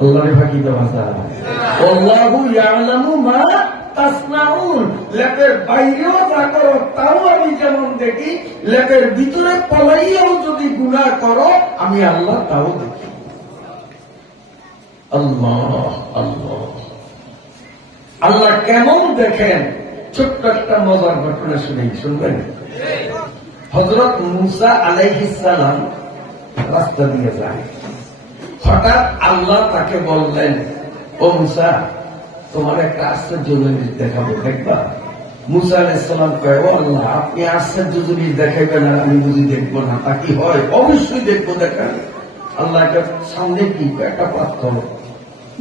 আল্লাহর ফাঁকি তো ভাষা আল্লাহু ইয়ালামু মা তাসনাউন, লেপের বাইরেও যা করো তাও আমি যেমন দেখি, লেপের ভিতরে পলাইয়াও যদি গুনাহ করো আমি আল্লাহ তাও দেখি। আল্লাহ আল্লাহ আল্লাহ কেমন দেখেন? ছোট্ট একটা মজার ঘটনা শুনবেন। হযরত মুসা আলাইহিস সালাম রাস্তা দিয়ে যায়, হঠাৎ আল্লাহ তাকে বললেন ও মুসা তোমার একটা আশ্চর্য জিনিস দেখাবো, দেখবা? মুসা আলাইহিস সালাম কয় ও আল্লাহ আপনি আশ্চর্য জিনিস দেখাইবেন আর আমি বুঝি দেখবো না, তা কি হয়? অবশ্যই দেখবো, দেখান। আল্লাহকে সামনে কি একটা পাথর,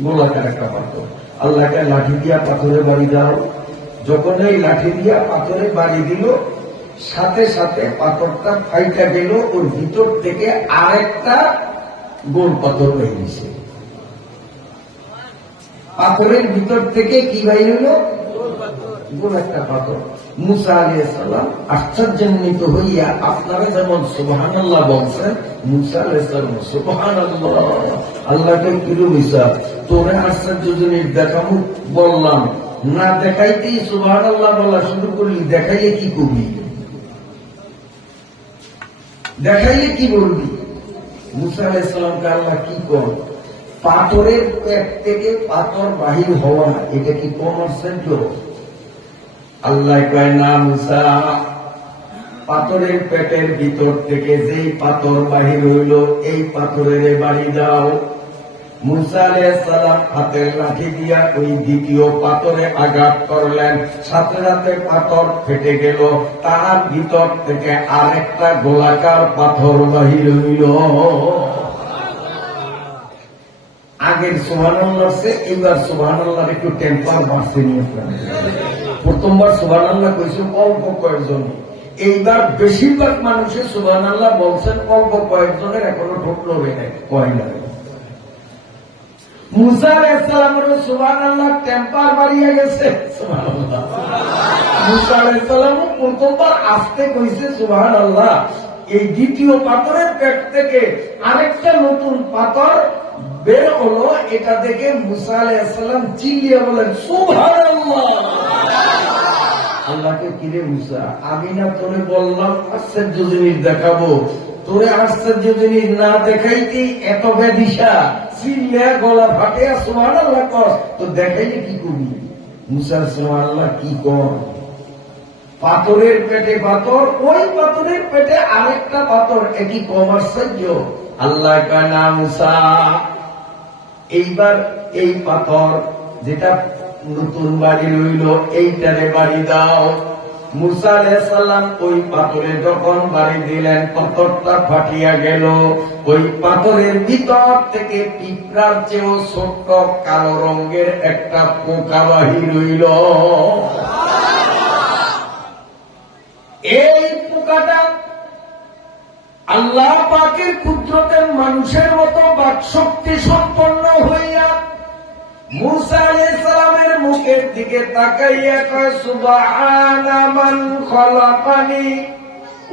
গোলাকার একটা পাথর, আল্লাহকে লাঠি দিয়া পাথরে বাড়ি দাও। যখন এই লাঠি দিয়া পাথরে বাড়ি দিল, সাথে সাথে পাথরটা ফাইটা গেল, ওর ভিতর থেকে আরেকটা গোল পাথর হয়ে গেছে। পাথরের ভিতর থেকে কি বাইর হলো? গোল একটা পাথর। মুসা আলাইহিস সালাম আশ্চর্যান্বিত হইয়া আপনারা যেমন সুবহানাল্লাহ বলছেন, মুসা আলাইহিস সালাম সুবহানাল্লাহ, আল্লাহকে কিরু মিসা তোরে আশ্চর্য জিনিস দেখাবো বললাম, না দেখাইতেই সুবহানাল্লাহ বলা শুরু করলি, দেখাইলে কি করবি? দেখাইলে কি বলবি? মুসা আলাইহিস সালামকে আল্লাহ কি কর? পাথরের পেট থেকে পাথর বাহির হওয়া, এটা কি কম আশ্চর্য? আল্লাহ কয় না মুসা, পাথরের পেটের ভিতর থেকে যেই পাথর বাহির হইল এই পাথরের বাড়ি দাও। মুসা আলাইহিস সালাম হাতের লাঠি দিয়া ওই দ্বিতীয় পাথরে আঘাত করলেন, সাথে সাথে পাথর ফেটে গেল, তার ভিতর থেকে আরেকটা গোলাকার পাথর বাহির হইল। আগের সুবহানাল্লাহ সে এবার সুবহানাল্লাহর একটু টেম্পার বাড়ছে নিয়ে। প্রথমবার সুবহানাল্লাহ কইছে অল্প কয়েকজন, এইবার বেশিরভাগ মানুষের সুবহানাল্লাহ বলছেন অল্প কয়েকজনের, এখনো ঢুকলো নাই, কয় না। মুসা আলাইহিস সালামের সুবহানাল্লাহ টেম্পার বাড়িয়ে গেছে। সুবহানাল্লাহ। মুসা আলাইহিস সালাম প্রথমবার আস্তে কইছে সুবহানাল্লাহ, এই দ্বিতীয় পাথরের পেট থেকে আরেকটা নতুন পাথর বের হলো। এটা দেখে মুসা আলাইহিস সালাম চিল্লিয়ে বলেন সুবহানাল্লাহ। আল্লাহকে, কিরে মুসা, আমি না তোরে বললাম আশ্চর্য জিনিস দেখাবো, তোরে আশ্চর্য জিনিস না দেখাইতে এত বেদিশা, চিল্লিয়া গলা ফাটে সুবহানাল্লাহ কর, তো দেখাইলে কি করবি? মুসা সুবহানাল্লাহ কি কর? পাথরের পেটে পাথর, ওই পাথরের পেটে আরেকটা পাথর, একই কম আশ্চর্য। আল্লাহ কয় না মুসা, এইবার এই পাথর যেটা নতুন বাড়ি রইল এইটারে বাড়ি দাও। মুসা আলাইহিস সালাম ওই পাথরে যখন বাড়ি দিলেন পাথরটা ফাটিয়া গেল। ওই পাথরের ভিতর থেকে পিঁপড়ার চেয়েও ছোট্ট কালো রঙের একটা পোকা বাহির হইল। এই পোকাটা আল্লাহ পাকের কুদরতের মানুষের মতো বাকশক্তি সম্পন্ন হইয়া মুসা আলাইহিস সালামের মুখের দিকে তাকাইয়া কয় সুবহানা মান খলাকানি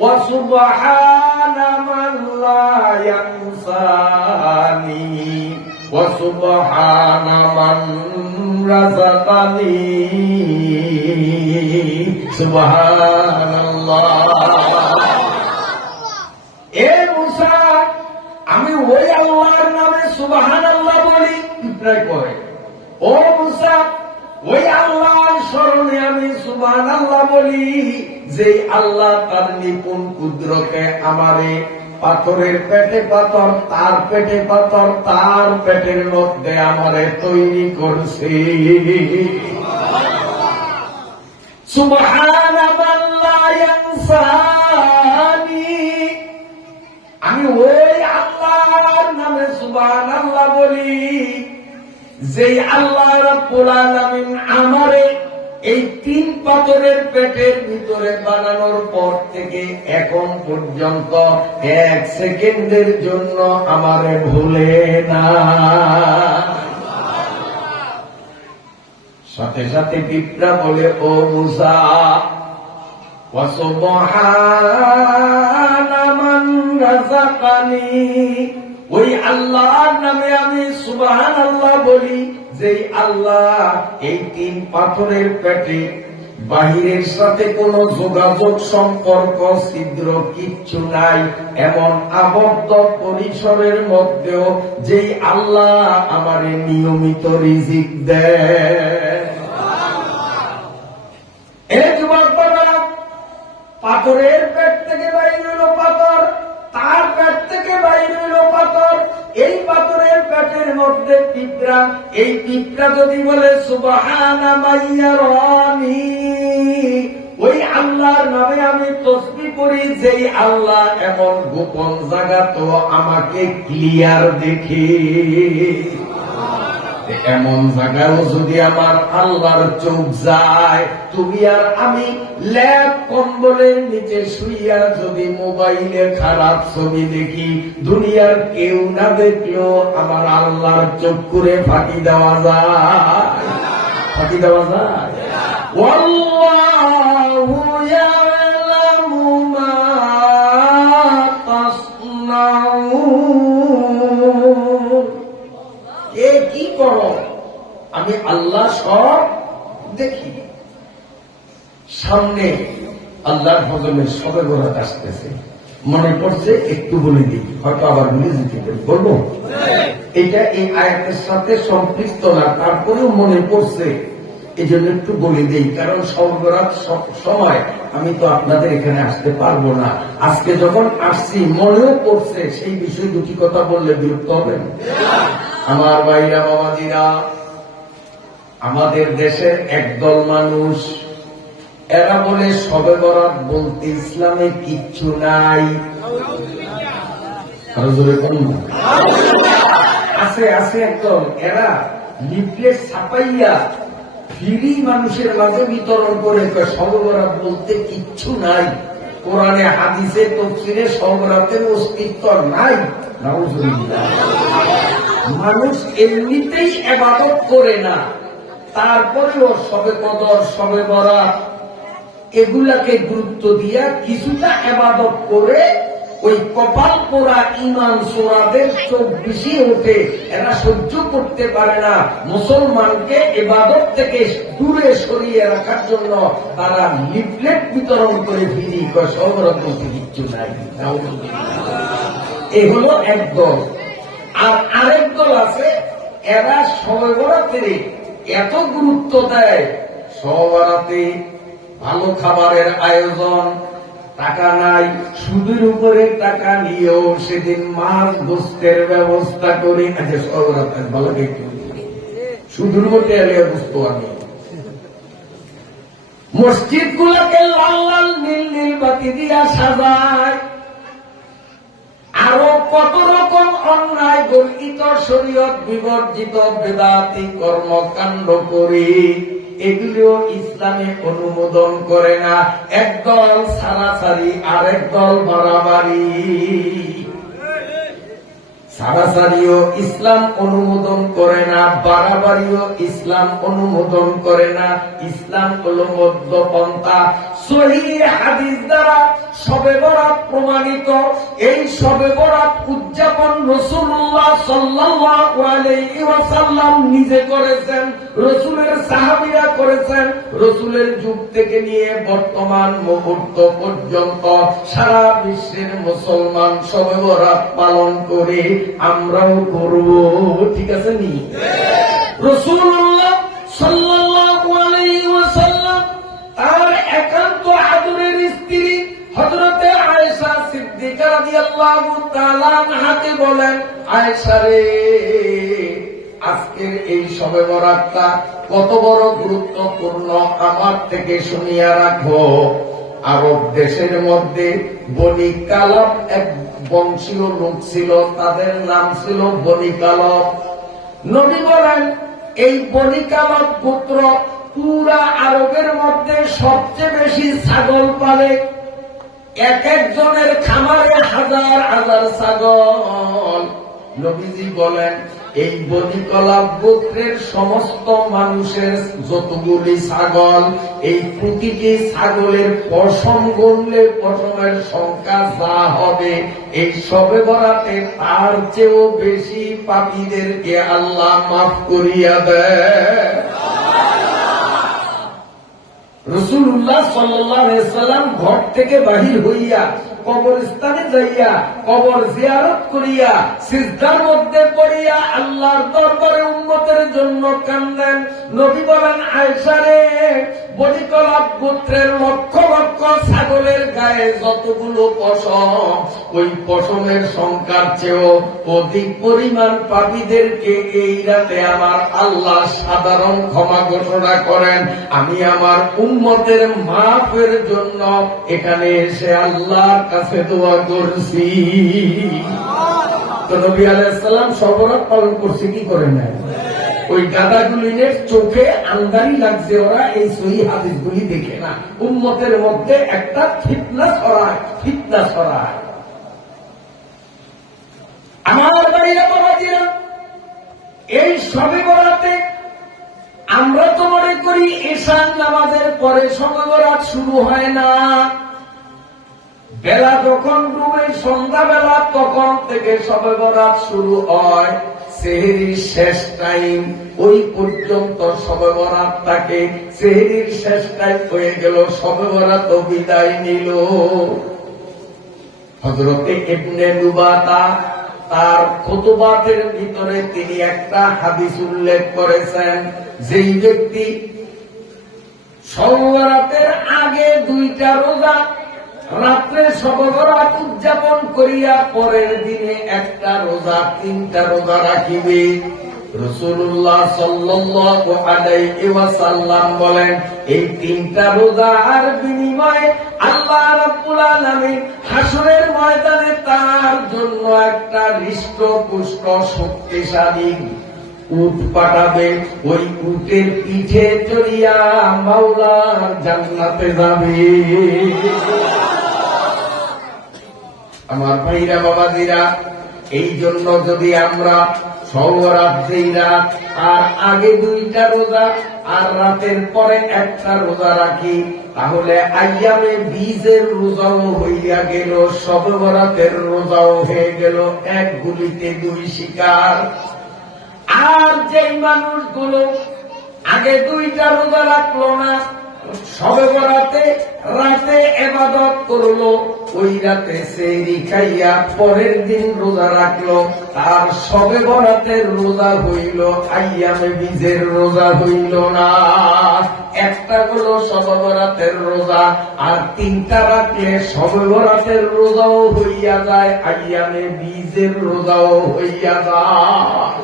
ওয়া সুবহানা মান লা ইয়ানসানি ওয়া সুবহানা মান রাযাকানি সুবহানাল্লাহ। এ মুসা, আমি ওই আল্লাহর নামে সুবহানাল্লাহ বলি, পিঁপড়ায় কয় ও মুসা, ওই আল্লাহর স্মরণে আমি সুবহানাল্লাহ বলি, যে আল্লাহ তার নিপুণ কুদরতে আমারে পাথরের পেটে পাথর, তার পেটে পাথর, তার পেটের মধ্যে আমারে তৈরি করছে। সুবহানাল্লাহ লা ইয়ানসানি, আমি ওই আল্লাহর নামে সুবহানাল্লাহ বলি, যেই আল্লাহ রাব্বুল আলামিন আমারে এই 3 পাথরের পেটের ভিতরে বানানোর পর থেকে এখন পর্যন্ত 1 সেকেন্ডের জন্য আমারে ভুলে না। সাথে সাথে পিঁপড়া বলে ও মুসা, ওয়া সুবহানা মান রাযাকানি, ওই আল্লাহর নামে আমি সুবহানাল্লাহ বলি, যেই আল্লাহ এই 3 পাথরের পেটে বাহিরের সাথে কোনো যোগাযোগ সম্পর্ক ছিদ্র কিচ্ছু নাই, এমন আবদ্ধ পরিসরের মধ্যেও যেই আল্লাহ আমারে নিয়মিত রিজিক দেয়। এই যুবক বাবারা, পাথরের পেট থেকে বাইরে হইল পাথর, তার পেট থেকে বাইরে হইল পাথর, এই পাথরের পেটের মধ্যে পিঁপড়া, এই পিঁপড়া যদি বলে সুবহানা মাইয়ারানি, ওই আল্লাহর নামে আমি তাসবিহ করি, যেই আল্লাহ এমন গোপন জায়গা তো আমাকে ক্লিয়ার দেখে। এমন জায়গায়ও যদি আমার আল্লাহর চোখ যায়, তুমি আর আমি ল্যাব কম্বলের নিচে শুইয়া যদি মোবাইলে খারাপ ছবি দেখি, দুনিয়ার কেউ না দেখলেও আমার আল্লাহর চোখ করে ফাঁকি দেওয়া যায়, ফাঁকি দেওয়া যায়। ওয়াল্লাহু ইয়ালামু মা তাসনাউন, এ কি করো, আমি আল্লাহ সব দেখি। সামনে আল্লাহর ফজলের সবে বরাত আসতেছে, মনে পড়ছে একটু বলে দিই, হয়তো আবার ভুলে যেতে পারি, বলবো? এটা এই আয়াতের সাথে সম্পৃক্ত না, তারপরেও মনে পড়ছে, এই জন্য একটু বলে দিই, কারণ সবে বরাত সময় আমি তো আপনাদের এখানে আসতে পারবো না। আজকে যখন আসছি মনেও পড়ছে, সেই বিষয়ে দুটি কথা বললে বিরক্ত হবেন? আমার ভাইরা বাবাজিরা, আমাদের দেশের একদল মানুষ, এরা বলে শবে বরাত বলতে ইসলামে কিচ্ছু নাই। আছে আছে একদল, এরা লিফলেট ছাপাইয়া ফ্রি মানুষের মাঝে বিতরণ করে শবে বরাত বলতে কিচ্ছু নাই, কোরআনে হাদিসে তাফসীরে শবে বরাতের অস্তিত্ব নাই। নাউযুবিল্লাহ। মানুষ এমনিতেই ইবাদত করে না, তারপরেও শবে কদর, শবে বরাত এগুলাকে গুরুত্ব দিয়া কিছুটা ইবাদত করে ওই কপাল পোড়া ইমান সোনাদের চোখ বেশি ওঠে, এরা সহ্য করতে পারে না। মুসলমানকে ইবাদত থেকে দূরে সরিয়ে রাখার জন্য তারা লিফলেট বিতরণ করে ফিরি সবরত কিচ্ছু নাই। এ হলো এক দল। আর আরেক দল আছে, এরা শবে বরাতের এত গুরুত্ব দেয়, শবে বরাতে ভালো খাবারের আয়োজন, টাকা নাই, সুদের উপরে টাকা নিয়েও সেদিন মাছ গোস্তের ব্যবস্থা করে। আচ্ছা শবে বরাতে ভালো দেখতে সুদের মধ্যে এলে বুঝতো আমি। মসজিদ গুলাকে লাল লাল নীল নীল বাতি দিয়া সাজায়, আরো কত রকম অন্যায় গর্হিত শরীয়ত বিবর্জিত বেদাতি কর্মকাণ্ড করে, এগুলো ইসলামে অনুমোদন করে না। একদল সারাসারি আর একদল বাড়াবাড়ি। সারাসারিও ইসলাম অনুমোদন করে না, বাড়াবাড়িও ইসলাম অনুমোদন করে না। ইসলাম হলো মধ্যপন্থা। সহিহ হাদিস দ্বারা শবে বরাত প্রমাণিত। এই শবে বরাত উদযাপন রাসূলুল্লাহ সাল্লাল্লাহু আলাইহি ওয়াসাল্লাম নিজে করেছেন, রাসূলের সাহাবীরা করেছেন। রাসূলের যুগ থেকে নিয়ে বর্তমান মুহূর্ত পর্যন্ত সারা বিশ্বের মুসলমান শবে বরাত পালন করে, আমরাও করব। ঠিক আছে নি? রাসূলুল্লাহ সাল্লাল্লাহু আলাইহি ওয়াসাল্লাম তার একান্ত আদরের স্ত্রী হযরতে আয়েশা সিদ্দিকা রাদিয়াল্লাহু তাআলা আনহাকে বলেন, আয়েশা রে, আজকের এই শবে বরাতটা কত বড় গুরুত্বপূর্ণ, আমার থেকে শুনিয়া রাখো। আরব দেশের মধ্যে বনি কালব এক বংশীয় লোক ছিল, তাদের নাম ছিল বনি কালব। নবী বলেন, এই বনি কালব গোত্র পুরা আরবের মধ্যে সবচেয়ে বেশি ছাগল পালে। এক একজনের খামারে হাজার হাজার ছাগল। নবীজি বলেন, এই বনি কালব গোত্রের সমস্ত মানুষের যতগুলি ছাগল, এই প্রতিটি ছাগলের পশম গুনলে পশমের সংখ্যা যা হবে, এই শবে বরাতে তার চেয়েও বেশি পাপীদেরকে আল্লাহ মাফ করিয়া দেয়। রাসূলুল্লাহ সাল্লাল্লাহু আলাইহি ওয়াসাল্লাম ঘর থেকে বাহির হইয়া কবরস্থানে যাইয়া কবর জিয়ারত করিয়া সিজদার মধ্যে পড়িয়া আল্লাহর দরবারে উম্মতের জন্য কান্দেন। নবী বলেন, আয়েশা রে, বনি কালব গোত্রের লক্ষ লক্ষ ছাগলের গায়ে যতগুলো পশম, ওই পশমের সংখ্যার চেয়েও অধিক পরিমাণ পাপীদেরকে এই রাতে আমার আল্লাহ সাধারণ ক্ষমা ঘোষণা করেন। আমি আমার উম্মতের মাফের জন্য এখানে এসে আল্লাহর কাছে দোয়া করছি। তো নবী আলাইহিস সালাম শবে বরাত পালন করছে, কি করে না? ওই গাদাগুলির চোখে আন্দারি লাগছে, ওরা এই সহিহ হাদিসগুলি দেখে না। উম্মতের মধ্যে একটা ফিতনা ছড়ায়। আমার ভাইরা বাবাজিরা, এই শবে বরাতে আমরা তো মনে করি ঈশার নামাজের পরে শবে বরাত শুরু হয় না। বেলা যখন ডুবে সন্ধ্যাবেলা, তখন থেকে শবে বরাত শুরু হয়। সেহরির শেষ টাইম, ওই পর্যন্ত শবে বরাত থাকে। সেহরির শেষ টাইম হয়ে গেল, শবে বরাত বিদায় নিল। হযরতে ইবনে লুবাতা তার খুতবাতের ভিতরে তিনি একটা হাদিস উল্লেখ করেছেন, যেই ব্যক্তি শবে বরাতের আগে 2টা রোজা, রাত্রে শবে বরাত উদযাপন করিয়া পরের দিনে একটা রোজা, 3টা রোজা রাখিবে, রাসূলুল্লাহ সাল্লাল্লাহু আলাইহি ওয়াসাল্লাম বলেন, এই 3টা রোজার বিনিময়ে আল্লাহ রাব্বুল আলামিন হাসরের ময়দানে তার জন্য একটা হৃষ্টপুষ্ট শক্তিশালী উট পাঠাবে। ওই উটের পিঠে চড়িয়া মাওলার জান্নাতে যাবে। আমার ভাইরা বাবাজিরা, এই জন্য যদি আমরা সব রাত যেই রাত আর আগে 2টা রোজা আর রাতের পরে একটা রোজা রাখি, তাহলে আইয়ামে বীজের রোজাও হইয়া গেল, সব বরাতের রোজাও হয়ে গেল, এক গুলিতে 2 শিকার। আর যেই মানুষগুলো আগে 2টা রোজা রাখলো না, সবে বরাতে রাতে ইবাদত করলো, ওই রাতে সেহরি খাইয়া পরের দিন রোজা রাখলো, তার সবে বরাতের রোজা হইল, আইয়ামে বীজের রোজা হইল না। একটা হলো সবে বরাতের রোজা, আর 3টা রাখলে সবে বরাতের রোজাও হইয়া যায়, আইয়ামে বীজের রোজাও হইয়া যায়।